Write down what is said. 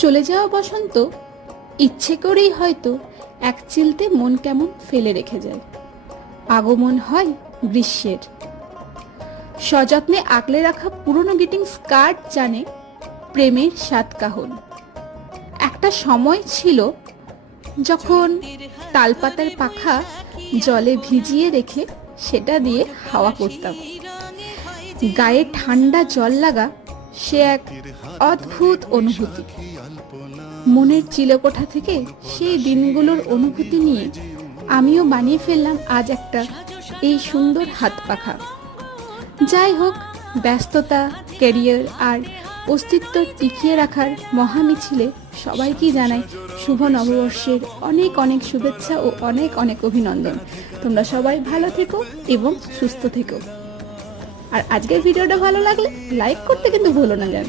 চলে যাওয়া বসন্ত ইচ্ছে করেই হয়তো এক চিলতে মন কেমন ফেলে রেখে যায়। আগমন হয় গ্রীষ্মের। সযত্নে আগলে রাখা পুরনো গ্রিটিং কার্ড জানে প্রেমের সাত কাহন। একটা সময় ছিল যখন তালপাতার পাখা জলে ভিজিয়ে রেখে সেটা দিয়ে হাওয়া করতাম। গায়ে ঠান্ডা জল লাগা সে এক অদ্ভুত অনুভূতি। মনের চিলেকোঠা থেকে সেই দিনগুলোর অনুভূতি নিয়ে আমিও বানিয়ে ফেললাম আজ একটা এই সুন্দর হাত পাখা। যাই হোক, ব্যস্ততা, ক্যারিয়ার আর অস্তিত্ব টিকিয়ে রাখার মহামিছিলে সবাইকেই জানাই শুভ নববর্ষের অনেক অনেক শুভেচ্ছা ও অনেক অনেক অভিনন্দন। তোমরা সবাই ভালো থেকো এবং সুস্থ থেকো। আর আজকের ভিডিওটা ভালো লাগলে লাইক করতে কিন্তু ভুলো না যেন।